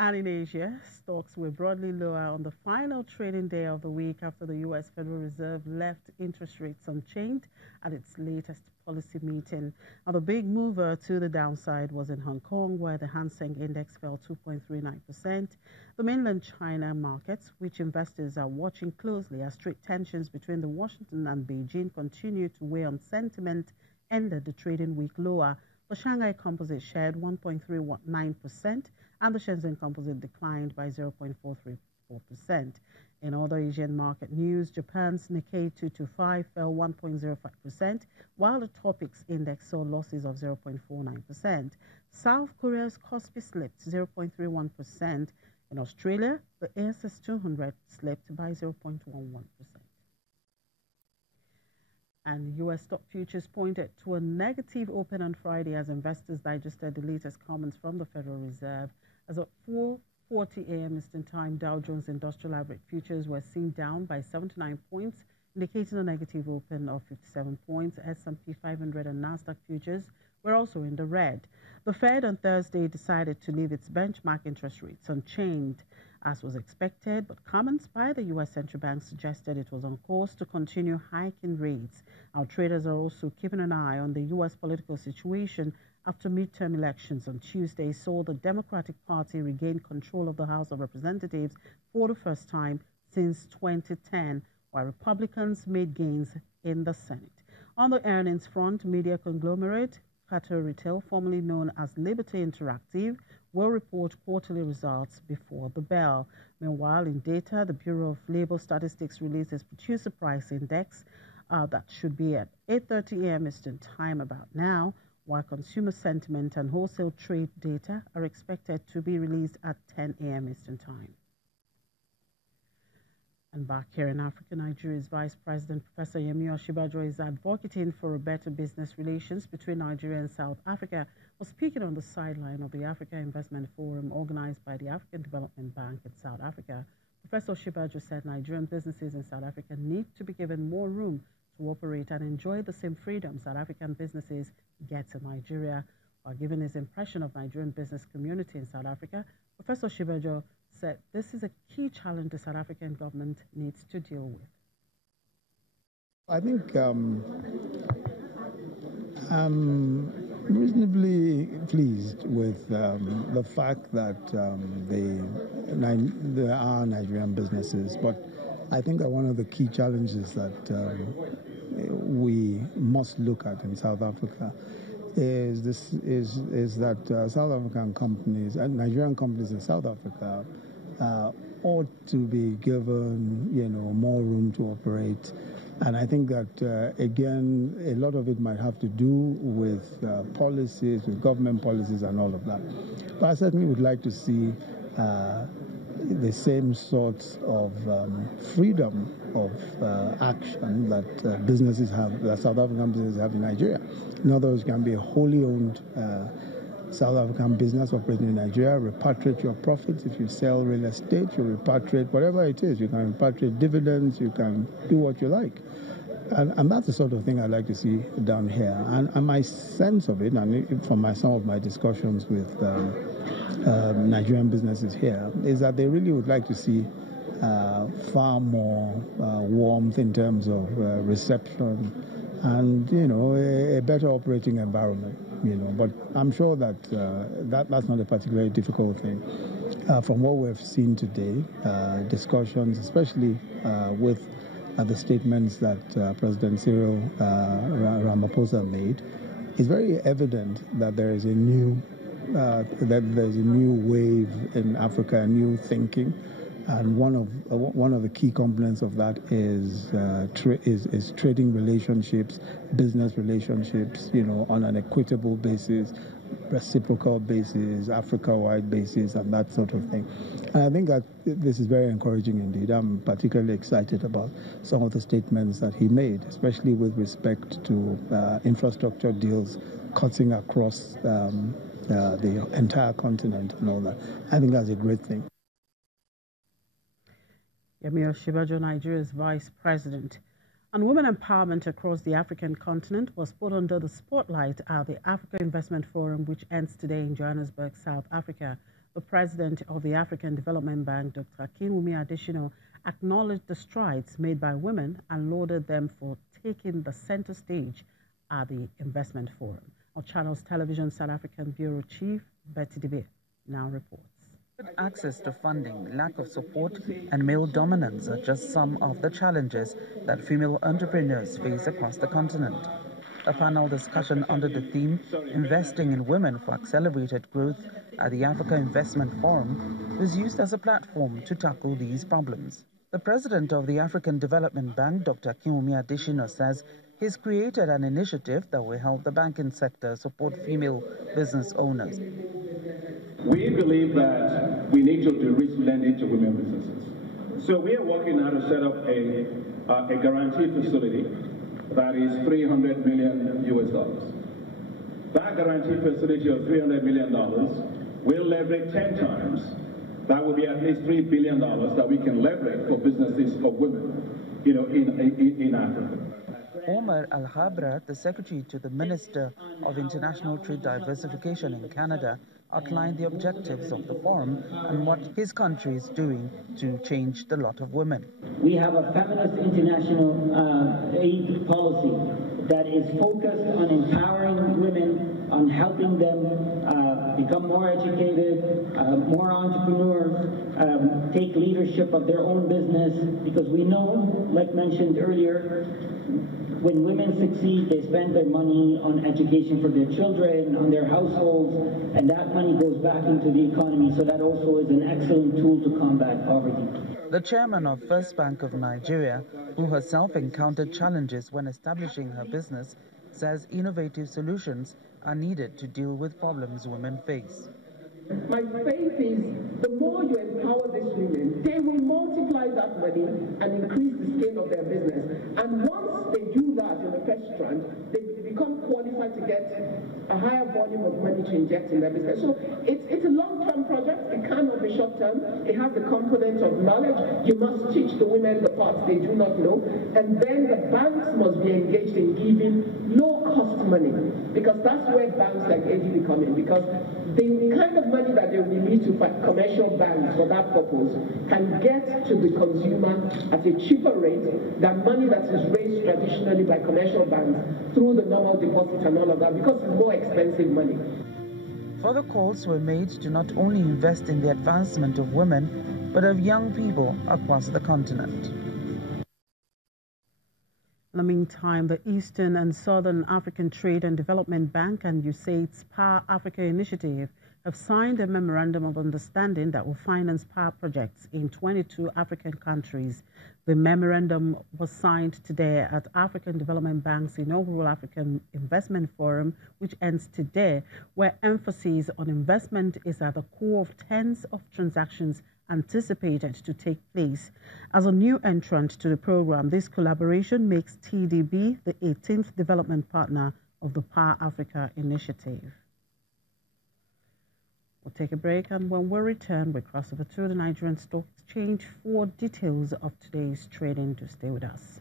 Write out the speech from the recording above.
And in Asia, stocks were broadly lower on the final trading day of the week after the U.S. Federal Reserve left interest rates unchanged at its latest policy meeting. Now, the big mover to the downside was in Hong Kong, where the Hang Seng Index fell 2.39%. The mainland China markets, which investors are watching closely as trade tensions between the Washington and Beijing continue to weigh on sentiment, ended the trading week lower. The Shanghai Composite shed 1.39%, and the Shenzhen Composite declined by 0.434%. In other Asian market news, Japan's Nikkei 225 fell 1.05%, while the Topix Index saw losses of 0.49%. South Korea's Kospi slipped 0.31%. In Australia, the ASX 200 slipped by 0.11%. And U.S. stock futures pointed to a negative open on Friday as investors digested the latest comments from the Federal Reserve. As of 4:40 a.m. Eastern Time, Dow Jones Industrial Average futures were seen down by 79 points, indicating a negative open of 57 points. S&P 500 and Nasdaq futures were also in the red. The Fed on Thursday decided to leave its benchmark interest rates unchanged, as was expected, but comments by the U.S. Central Bank suggested it was on course to continue hiking rates. Our traders are also keeping an eye on the U.S. political situation after midterm elections on Tuesday saw the Democratic Party regain control of the House of Representatives for the first time since 2010, while Republicans made gains in the Senate. On the earnings front, media conglomerate Qatar Retail, formerly known as Liberty Interactive, will report quarterly results before the bell. Meanwhile, in data, the Bureau of Labor Statistics released its producer price index that should be at 8:30 a.m. Eastern Time about now, while consumer sentiment and wholesale trade data are expected to be released at 10 a.m. Eastern Time. And back here in Africa, Nigeria's Vice President, Professor Yemi Osinbajo, is advocating for a better business relations between Nigeria and South Africa, was speaking on the sideline of the Africa Investment Forum organized by the African Development Bank in South Africa. Professor Osinbajo said Nigerian businesses in South Africa need to be given more room to operate and enjoy the same freedoms that African businesses get in Nigeria. While giving his impression of Nigerian business community in South Africa, Professor Osinbajo said this is a key challenge the South African government needs to deal with. I think I'm reasonably pleased with the fact that there are Nigerian businesses, but I think that one of the key challenges that we must look at in South Africa is that South African companies and Nigerian companies in South Africa ought to be given, more room to operate. And I think that, again, a lot of it might have to do with policies, with government policies and all of that. But I certainly would like to see the same sorts of freedom of action that businesses have, that South African businesses have in Nigeria. In other words, it can be a wholly owned South African business operating in Nigeria, repatriate your profits. If you sell real estate, you repatriate whatever it is. You can repatriate dividends, you can do what you like. And that's the sort of thing I'd like to see down here. And my sense of it, and from some of my discussions with Nigerian businesses here, is that they really would like to see far more warmth in terms of reception and, a better operating environment. But I'm sure that that's not a particularly difficult thing. From what we've seen today, discussions, especially with the statements that President Cyril Ramaphosa made, it's very evident that there is a new wave in Africa, a new thinking. And one of the key components of that is trading relationships, business relationships, on an equitable basis, reciprocal basis, Africa-wide basis, and that sort of thing. And I think that this is very encouraging indeed. I'm particularly excited about some of the statements that he made, especially with respect to infrastructure deals cutting across the entire continent and all that. I think that's a great thing. Yemi Osinbajo, Nigeria's Vice President. And women empowerment across the African continent was put under the spotlight at the Africa Investment Forum, which ends today in Johannesburg, South Africa. The president of the African Development Bank, Dr. Akinwumi Adesina, acknowledged the strides made by women and lauded them for taking the center stage at the investment forum. Our Channels Television South African Bureau Chief, Betty Debe, now reports. Access to funding, lack of support, and male dominance are just some of the challenges that female entrepreneurs face across the continent. A panel discussion under the theme, Investing in Women for Accelerated Growth at the Africa Investment Forum, was used as a platform to tackle these problems. The president of the African Development Bank, Dr. Akinwumi Adesina, says he's created an initiative that will help the banking sector support female business owners. We believe that we need to de-risk lending to women businesses. So we are working now to set up a guarantee facility that is $300 million US. That guarantee facility of $300 million will leverage 10 times. That will be at least $3 billion that we can leverage for businesses of women, in Africa. Omar Al-Habra, the secretary to the Minister of International Trade Diversification in Canada, outlined the objectives of the forum and what his country is doing to change the lot of women. We have a feminist international aid policy that is focused on empowering women, on helping them become more educated, more entrepreneurs, take leadership of their own business, because we know, like mentioned earlier, when women succeed, they spend their money on education for their children, on their households, and that money goes back into the economy. So that also is an excellent tool to combat poverty. The chairman of First Bank of Nigeria, who herself encountered challenges when establishing her business, says innovative solutions are needed to deal with problems women face. My faith is the more you empower these women, they will multiply that money and increase the scale of their business. And once they do that in the first strand, they become qualified to get a higher volume of money to inject in their business. So it's a long-term project. It cannot be short-term. It has the component of knowledge. You must teach the women the parts they do not know. And then the banks must be engaged in giving low-cost money, because that's where banks like ADB come in, because the kind of money that they will release to commercial banks for that purpose can get to the consumer at a cheaper rate than money that is raised traditionally by commercial banks through the normal deposit and all of that, because it's more expensive money. Further calls were made to not only invest in the advancement of women, but of young people across the continent. In the meantime, the Eastern and Southern African Trade and Development Bank and USAID's Power Africa Initiative have signed a memorandum of understanding that will finance power projects in 22 African countries. The memorandum was signed today at African Development Bank's inaugural African Investment Forum, which ends today, where emphasis on investment is at the core of tens of transactions anticipated to take place. As a new entrant to the program, this collaboration makes TDB the 18th development partner of the Power Africa Initiative. We'll take a break, and when we return, we cross over to the Nigerian Stock Exchange for details of today's trading. To stay with us.